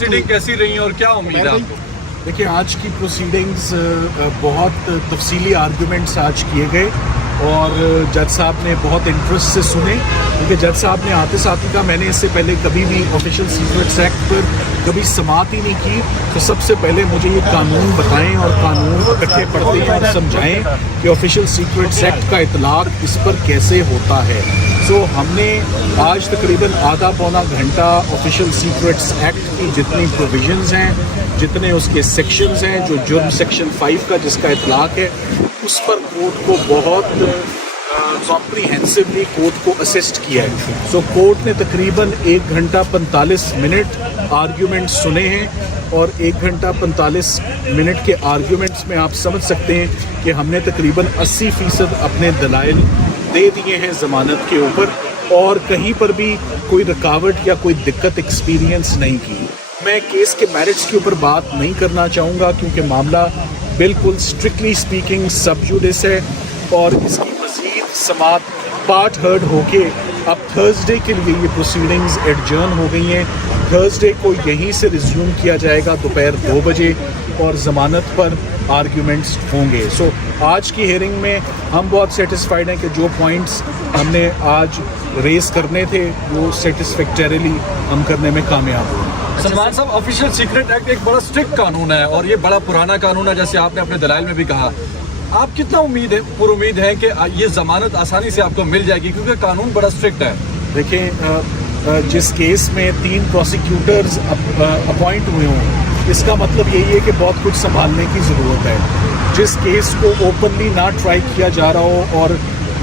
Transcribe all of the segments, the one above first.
Proceeding कैसी रही और क्या उम्मीद है आपको? देखिए, आज की प्रोसीडिंग्स बहुत तफसीली आर्गूमेंट्स आज किए गए और जज साहब ने बहुत इंटरेस्ट से सुने, क्योंकि जज साहब ने आते साथ ही कहा मैंने इससे पहले कभी भी ऑफिशियल सीक्रेट्स एक्ट पर कभी समाअत ही नहीं की, तो सबसे पहले मुझे ये कानून बताएं और कानून इकट्ठे पढ़ते हैं और समझाएं कि ऑफिशियल सीक्रेट्स एक्ट का इतलाक इस पर कैसे होता है। सो हमने आज तकरीबन आधा पौना घंटा ऑफिशियल सीक्रेट्स एक्ट की जितनी प्रोविजंस हैं, जितने उसके सेक्शंस हैं, जो जुर्म सेक्शन 5 का जिसका इतलाक है, उस पर कोर्ट को बहुत कॉम्प्रीहेंसिवली कोर्ट को असिस्ट किया है। सो कोर्ट ने तकरीबन 1 घंटा 45 मिनट आर्ग्यूमेंट्स सुने हैं और 1 घंटा 45 मिनट के आर्ग्यूमेंट्स में आप समझ सकते हैं कि हमने तकरीबन 80% अपने दलाइल दे दिए हैं ज़मानत के ऊपर और कहीं पर भी कोई रुकावट या कोई दिक्कत एक्सपीरियंस नहीं की। मैं केस के मेरिट्स के ऊपर बात नहीं करना चाहूँगा क्योंकि मामला बिल्कुल स्ट्रिक्टली स्पीकिंग सब जुडिस है और इसकी मज़ीद समाअत पार्ट हर्ड होके अब थर्सडे के लिए ये प्रोसीडिंग्स एडजर्न हो गई हैं। थर्सडे को यहीं से रिज्यूम किया जाएगा दोपहर 2 बजे और ज़मानत पर आर्ग्यूमेंट्स होंगे। सो आज की हियरिंग में हम बहुत सेटिस्फाइड हैं कि जो पॉइंट्स हमने आज रेस करने थे वो सेटिस्फैक्टरीली हम करने में कामयाब हुए। सलमान साहब, ऑफिशियल सीक्रेट एक्ट एक बड़ा स्ट्रिक्ट कानून है और ये बड़ा पुराना कानून है, जैसे आपने अपने दलाइल में भी कहा। आप कितना उम्मीद है कि ये जमानत आसानी से आपको मिल जाएगी, क्योंकि कानून बड़ा स्ट्रिक्ट है? देखिए, जिस केस में 3 प्रोसिक्यूटर्स अपॉइंट हुए हों, इसका मतलब यही है कि बहुत कुछ संभालने की ज़रूरत है। जिस केस को ओपनली ना ट्राई किया जा रहा हो और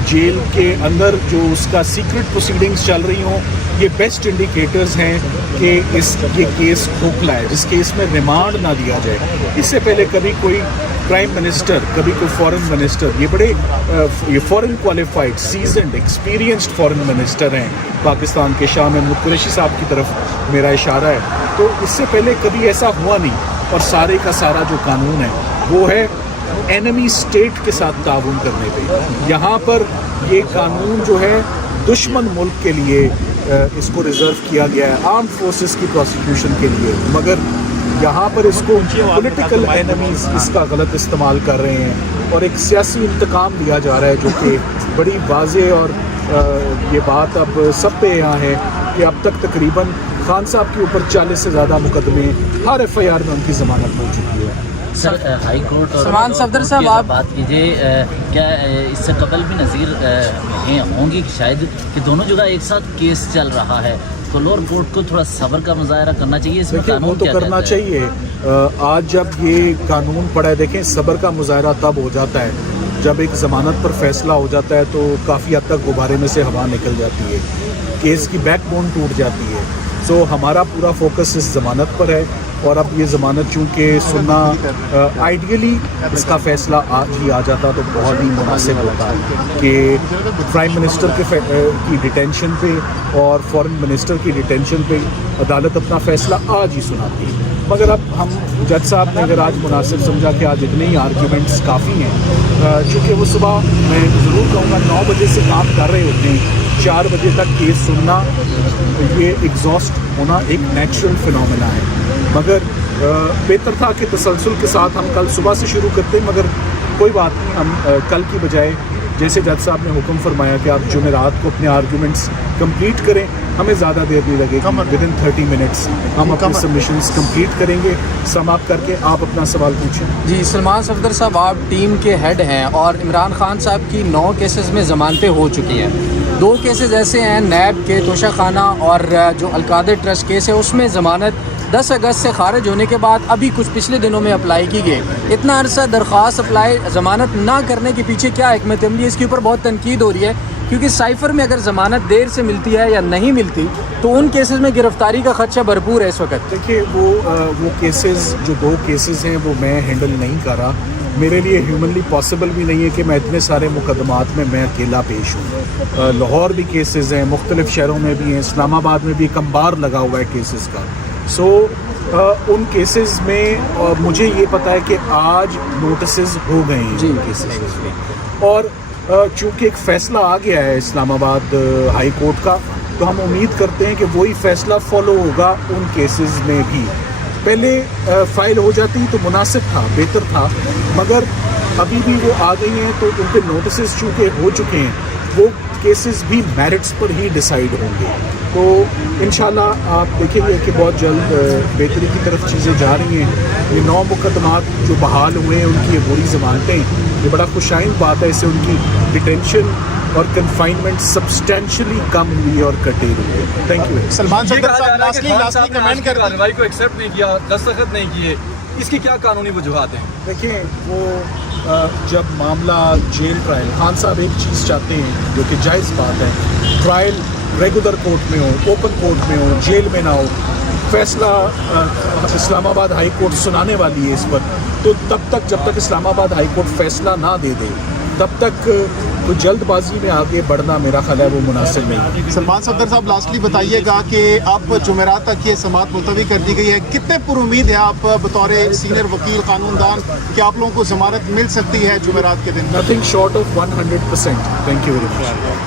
जेल के अंदर जो उसका सीक्रेट प्रोसीडिंग्स चल रही हों, ये बेस्ट इंडिकेटर्स हैं कि ये केस खोखला है। जिस केस में रिमांड ना दिया जाए, इससे पहले कभी कोई प्राइम मिनिस्टर, कभी कोई फॉरेन मिनिस्टर, ये foreign qualified seasoned experienced foreign minister हैं पाकिस्तान के, शाह महमूद कुरैशी साहब की तरफ मेरा इशारा है, तो इससे पहले कभी ऐसा हुआ नहीं। और सारे का सारा जो कानून है वो है एनिमी स्टेट के साथ ताउन करने पे। यहाँ पर ये कानून जो है दुश्मन मुल्क के लिए इसको रिज़र्व किया गया है, आर्म फोर्सेस की प्रोसिक्यूशन के लिए, मगर यहाँ पर इसको पॉलिटिकल एनिमीज इसका गलत इस्तेमाल कर रहे हैं और एक सियासी इंतकाम लिया जा रहा है, जो कि बड़ी वाज़ेह और ये बात अब सब पे यहाँ है कि अब तक तकरीबन खान साहब के ऊपर 40 से ज़्यादा मुकदमे हर FIR में उनकी ज़मानत हो चुकी है। सर, हाई कोर्ट और सलमान सफदर साहब, आप बात कीजिए, क्या इससे कबल भी नज़ीर होंगी कि शायद कि दोनों जगह एक साथ केस चल रहा है, तो लोअर कोर्ट को थोड़ा सब्र का मुजाहरा करना चाहिए? इसमें कानून तो करना चाहिए। आज जब ये कानून पड़ा है, देखें, सब्र का मुजाहरा तब हो जाता है जब एक ज़मानत पर फैसला हो जाता है तो काफ़ी हद तक गुब्बारे में से हवा निकल जाती है, केस की बैकबोन टूट जाती है। सो हमारा पूरा फोकस इस ज़मानत पर है और अब ये ज़मानत चूँकि सुनना आइडियली इसका फ़ैसला आज ही आ जाता तो बहुत ही मुनासिब होता कि प्राइम मिनिस्टर की डिटेंशन पे और फॉरेन मिनिस्टर की डिटेंशन पे अदालत अपना फ़ैसला आज ही सुनाती। मगर अब हम जज साहब ने अगर आज मुनासिब समझा कि आज इतने ही आर्ग्यूमेंट्स काफ़ी हैं, चूँकि वो सुबह मैं ज़रूर कहूँगा 9 बजे से काम कर रहे होते हैं, 4 बजे तक केस सुनना, ये एग्जॉस्ट होना एक नेचुरल फिनोमेना है, मगर बेहतर था कि तसलसल के साथ हम कल सुबह से शुरू करते, मगर कोई बात नहीं, हम कल की बजाय जैसे जज साहब ने हुक्म फरमाया कि आप जुमेरात को अपने आर्ग्यूमेंट्स कंप्लीट करें, हमें ज़्यादा देर नहीं लगेगी, विदिन 30 मिनट्स हम अपने सबमिशंस कंप्लीट करेंगे। समाप्त करके आप अपना सवाल पूछें। जी, सलमान सफदर साहब, आप टीम के हेड हैं और इमरान खान साहब की 9 केसेस में ज़मानतें हो चुकी हैं। 2 केसेस ऐसे हैं, नैब के तोशा खाना और जो अलकादर ट्रस्ट केस है, उसमें ज़मानत 10 अगस्त से खारिज होने के बाद अभी कुछ पिछले दिनों में अप्लाई की गई। इतना अरसा दरख्वास्त अप्लाई ज़मानत ना करने के पीछे क्या हिकमत अमली? इसके ऊपर बहुत तनकीद हो रही है, क्योंकि साइफ़र में अगर ज़मानत देर से मिलती है या नहीं मिलती तो उन केसेस में गिरफ्तारी का खदशा भरपूर है इस वक्त। देखिए, वो केसेस जो 2 केसेस हैं वो मैं हैंडल नहीं कर रहा, मेरे लिए ह्यूमनली पॉसिबल भी नहीं है कि मैं इतने सारे मुकदमात में मैं अकेला पेश हूँ। लाहौर भी केसेस हैं, मुख्तलिफ़ शहरों में भी हैं, इस्लामाबाद में भी एक अंबार लगा हुआ है केसेस का। सो उन केसेस में मुझे ये पता है कि आज नोटिसेस हो गए हैं जी केसेस में, और चूँकि एक फ़ैसला आ गया है इस्लामाबाद हाई कोर्ट का تو ہم امید کرتے ہیں کہ وہی فیصلہ فالو ہوگا ان کیسز میں بھی. پہلے فائل ہو جاتی تو مناسب تھا, بہتر تھا, مگر ابھی بھی وہ آ گئی ہیں تو ان پہ نوٹسز چونکہ ہو چکے ہیں, وہ کیسز بھی میرٹس پر ہی ڈیسائیڈ ہوں گے. تو انشاءاللہ آپ دیکھیں گے کہ بہت جلد بہتری کی طرف چیزیں جا رہی ہیں. یہ 9 مقدمات جو بحال ہوئے ہیں ان کی یہ بری ضمانتیں, یہ بڑا خوشائند بات ہے. اس سے ان کی ڈیٹینشن اور کنفائنمنٹ سبسٹینشلی کم ہوئی اور کٹے ہوئے. Thank you. سلمان یہ صدر کہا جا صاحب رہا ہے کہ خان صاحب نے کمنٹ آج کی کر دی. کارروائی کو ایکسیپٹ نہیں کیا, دستخط نہیں کیے, اس کی کیا قانونی وجوہات ہیں؟ دیکھیں وہ جب معاملہ جیل ٹرائل, خان صاحب ایک چیز چاہتے ہیں جو کہ جائز بات ہے, ٹرائل ریگولر کورٹ میں ہو, اوپن کورٹ میں ہو, جیل میں نہ ہو. فیصلہ اسلام آباد ہائی کورٹ سنانے والی ہے اس پر, تو تب تک جب تک اسلام آباد ہائی کورٹ فیصلہ نہ دے دے تب تک کوئی جلد بازی میں آگے بڑھنا میرا خیال ہے وہ مناسب نہیں. سلمان صدر صاحب لاسٹلی بتائیے گا کہ اب جمعرات تک یہ سماعت ملتوی کر دی گئی ہے, کتنے پر امید ہے آپ بطور سینئر وکیل قانون دان کہ آپ لوگوں کو ضمانت مل سکتی ہے جمعرات کے دن؟ Nothing short of 100%. Thank you very much.